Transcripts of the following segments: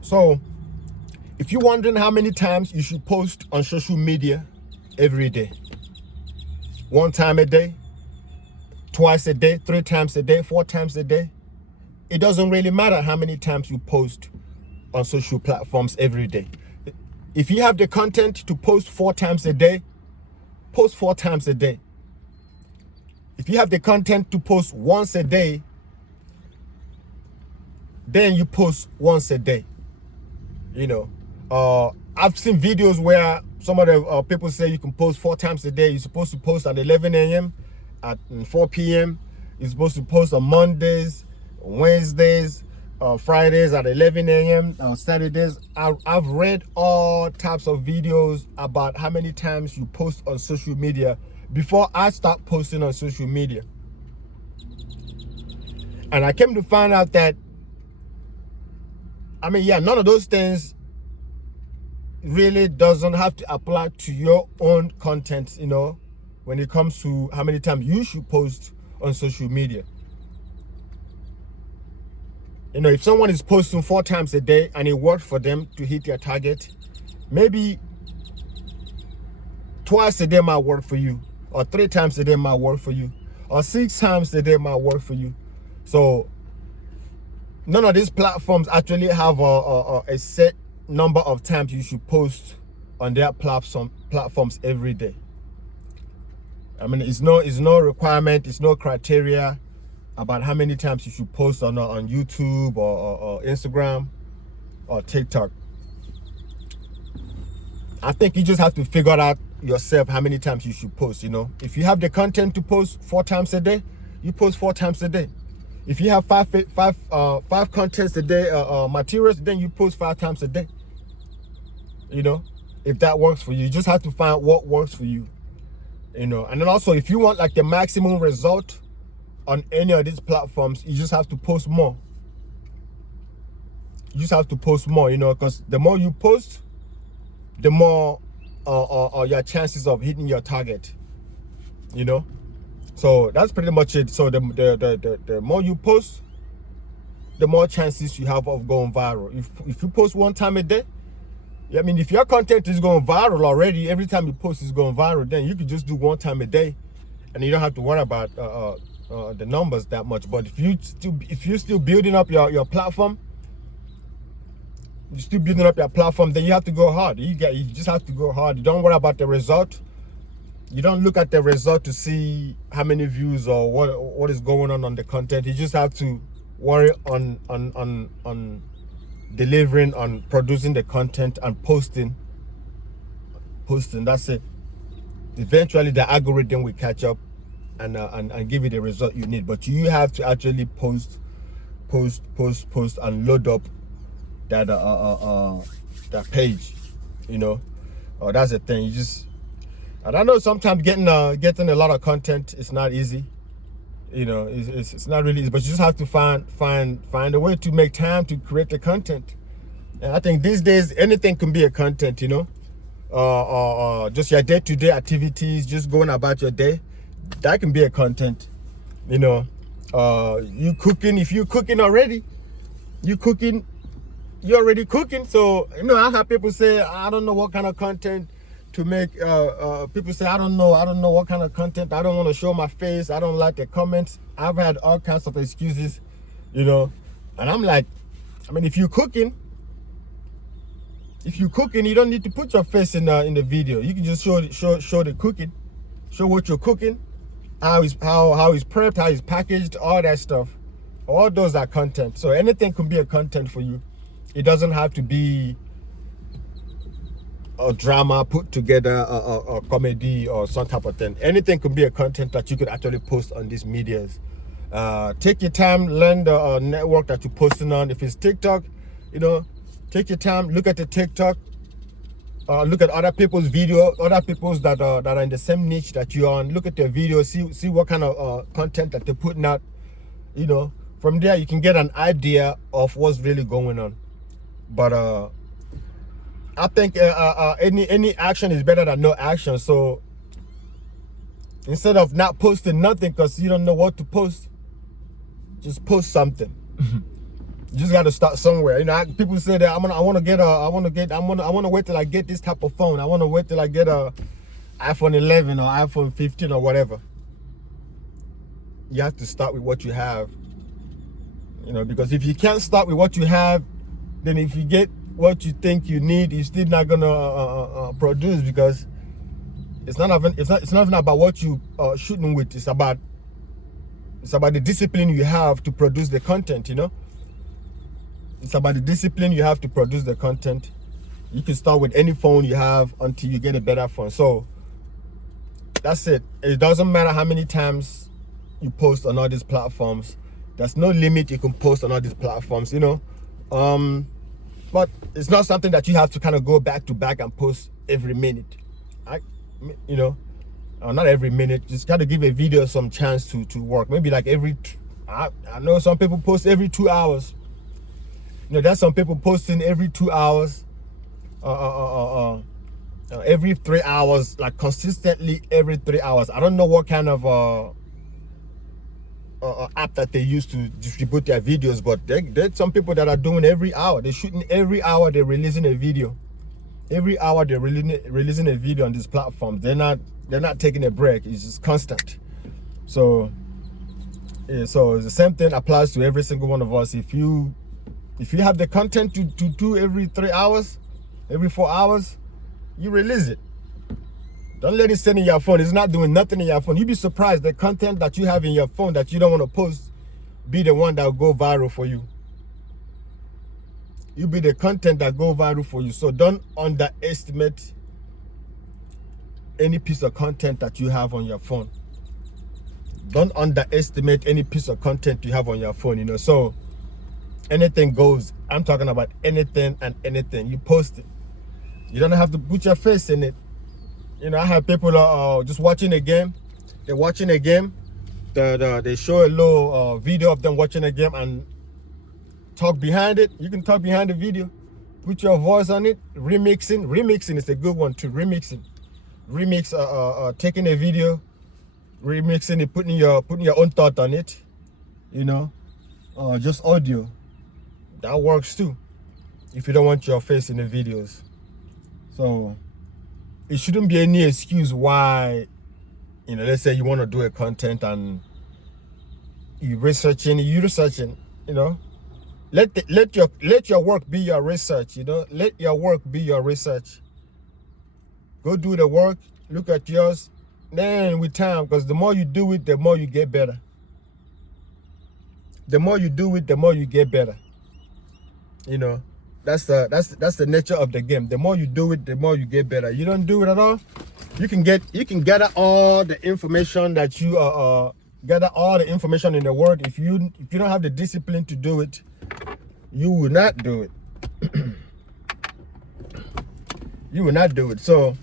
So if you're wondering how many times you should post on social media every day, 1 time a day, twice a day, 3 times a day, 4 times a day, it doesn't really matter how many times you post on social platforms every day. If you have the content to post 4 times a day, post 4 times a day. If you have the content to post once a day, then you post once a day. You know, I've seen videos where some of the people say you can post 4 times a day. You're supposed to post at 11 a.m., at 4 p.m. You're supposed to post on Mondays, Wednesdays, Fridays at 11 a.m., Saturdays. I've read all types of videos about how many times you post on social media before I start posting on social media. And I came to find out that, none of those things really doesn't have to apply to your own content, when it comes to how many times you should post on social media. If someone is posting 4 times a day and it worked for them to hit their target, maybe twice a day might work for you, or 3 times a day might work for you, or 6 times a day might work for you. So none of these platforms actually have a set number of times you should post on their platforms every day. It's no requirement, it's no criteria about how many times you should post on YouTube or Instagram or TikTok. I think you just have to figure out yourself how many times you should post. If you have the content to post 4 times a day, you post 4 times a day. If you have five contents a day, materials, then you post 5 times a day. If that works for you, you just have to find what works for you. And then also, if you want like the maximum result on any of these platforms, you just have to post more. You just have to post more, because the more you post, the more your chances of hitting your target. So that's pretty much it. So the more you post, the more chances you have of going viral. If you post 1 time a day, if your content is going viral already, every time you post is going viral, then you could just do 1 time a day, and you don't have to worry about the numbers that much. But if you're still building up your platform, then you have to go hard. You just have to go hard. You don't worry about the result. You don't look at the result to see how many views or what is going on the content. You just have to worry on delivering, on producing the content and posting. That's it. Eventually the algorithm will catch up and give you the result you need. But you have to actually post and load up that page. That's the thing. And I know sometimes getting a lot of content is not easy. It's not really easy, but you just have to find a way to make time to create the content. And I think these days anything can be a content. Just your day-to-day activities, just going about your day, that can be a content. You cooking, if you're cooking already, you're already cooking. So I have people say, I don't know what kind of content to make. People say, I don't know what kind of content. I don't want to show my face. I don't like the comments. I've had all kinds of excuses, and I'm like, if you're cooking, you don't need to put your face in the video. You can just show the cooking, show what you're cooking, how it's prepped, how it's packaged, all that stuff. All those are content. So anything can be a content for you. It doesn't have to be a drama put together, or comedy or some type of thing. Anything could be a content that you could actually post on these medias. Take your time, learn the network that you're posting on. If it's TikTok, take your time, look at the TikTok, look at other people's video, other people's that are in the same niche that you're on. Look at their videos, see what kind of content that they're putting out. From there you can get an idea of what's really going on. But I think any action is better than no action. So instead of not posting nothing because you don't know what to post, just post something. You just got to start somewhere. You know, people say that I want to wait till I get this type of phone. I want to wait till I get a iPhone 11 or iPhone 15 or whatever. You have to start with what you have. You know, because if you can't start with what you have, then if you get what you think you need, you're still not gonna produce, because it's not even about what you shooting with. It's about the discipline you have to produce the content. You know, it's about the discipline you have to produce the content. You can start with any phone you have until you get a better phone. So that's it. It doesn't matter how many times you post on all these platforms. There's no limit you can post on all these platforms, you know. But it's not something that you have to kind of go back to back and post every minute. You know, not every minute. Just got to give a video some chance to work. Maybe like I know some people post every 2 hours. You know, there's some people posting every 2 hours, every 3 hours, like consistently every 3 hours. I don't know what kind of app that they use to distribute their videos, but there's some people that are doing every hour. They're shooting every hour. They're releasing a video. Every hour they're releasing a video on this platform. They're not taking a break. It's just constant. So the same thing applies to every single one of us. If you have the content to do every 3 hours, every 4 hours, you release it. Don't let it sit in your phone. It's not doing nothing in your phone. You'd be surprised the content that you have in your phone that you don't want to post be the one that will go viral for you. You'll be the content that go viral for you. So don't underestimate any piece of content that you have on your phone. Don't underestimate any piece of content you have on your phone, you know. So anything goes. I'm talking about anything and anything. You post it. You don't have to put your face in it. You know, I have people just watching a game. They're watching a game. They show a little video of them watching a game and talk behind it. You can talk behind the video. Put your voice on it. Remixing is a good one too. Remix, taking a video, remixing it, putting your own thought on it. You know, just audio. That works too. If you don't want your face in the videos, so. It shouldn't be any excuse why, you know, let's say you want to do a content and you're researching, you know. Let your work be your research, you know. Let your work be your research. Go do the work, look at yours. Then with time, because the more you do it, the more you get better. The more you do it, the more you get better. You know. That's the nature of the game. The more you do it, the more you get better. You don't do it at all, you can gather all the information that you gather all the information in the world. If you don't have the discipline to do it, you will not do it. You will not do it. So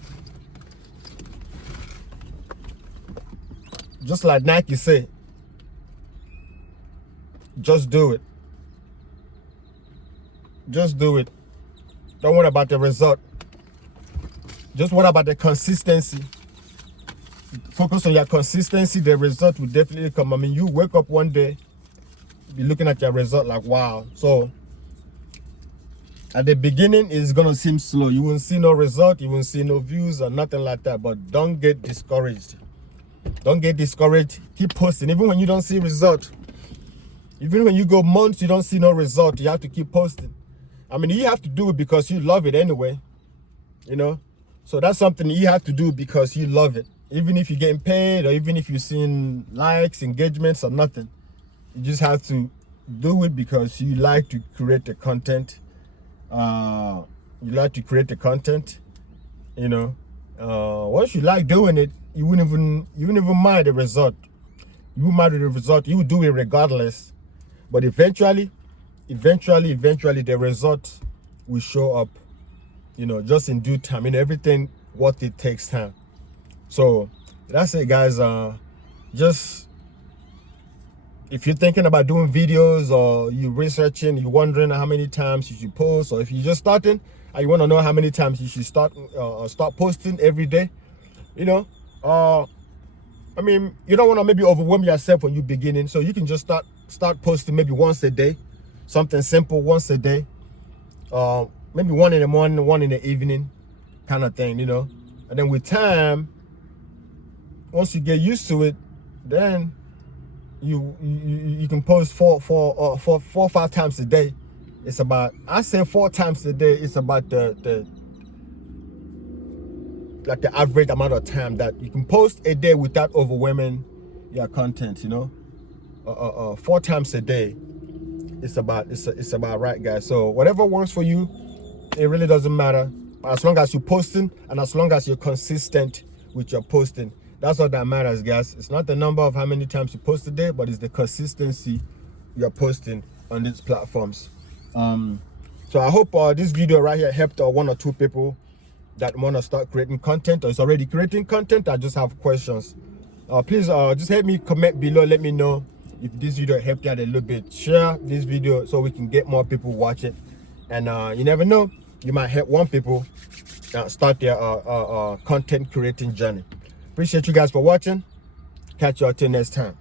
just like Nike say, just do it. Just do it. Don't worry about the result. Just worry about the consistency. Focus on your consistency. The result will definitely come. I mean, you wake up one day, be looking at your result like, wow. So at the beginning, it's going to seem slow. You won't see no result. You won't see no views or nothing like that. But don't get discouraged. Don't get discouraged. Keep posting. Even when you don't see result. Even when you go months, you don't see no result. You have to keep posting. I mean, you have to do it because you love it anyway, you know. So that's something you have to do because you love it. Even if you're getting paid or even if you're seeing likes, engagements or nothing, you just have to do it because you like to create the content. You like to create the content, you know. Once you like doing it, you wouldn't even mind the result. You wouldn't mind the result. You would do it regardless. But eventually the result will show up, you know, just in due time. I mean, everything, what it takes time. So that's it, guys. Just if you're thinking about doing videos or you're researching, you're wondering how many times you should post, or if you're just starting and you want to know how many times you should start posting every day, you know, I mean, you don't want to maybe overwhelm yourself when you're beginning, so you can just start posting maybe once a day. something simple once a day, maybe one in the morning, one in the evening, kind of thing, you know. And then with time, once you get used to it, then you can post four or 5 times a day. It's about, I say 4 times a day. It's about the average amount of time that you can post a day without overwhelming your content, you know. 4 times a day, it's about right, guys. So whatever works for you, it really doesn't matter, as long as you're posting and as long as you're consistent with your posting. That's all that matters, guys. It's not the number of how many times you post a day, but it's the consistency you're posting on these platforms. So I hope this video right here helped 1 or 2 people that want to start creating content or is already creating content. I just have questions. Please just help me comment below. Let me know if this video helped you out a little bit. Share this video so we can get more people watch it. And you never know, you might help 1 people start their content creating journey. Appreciate you guys for watching. Catch you all till next time.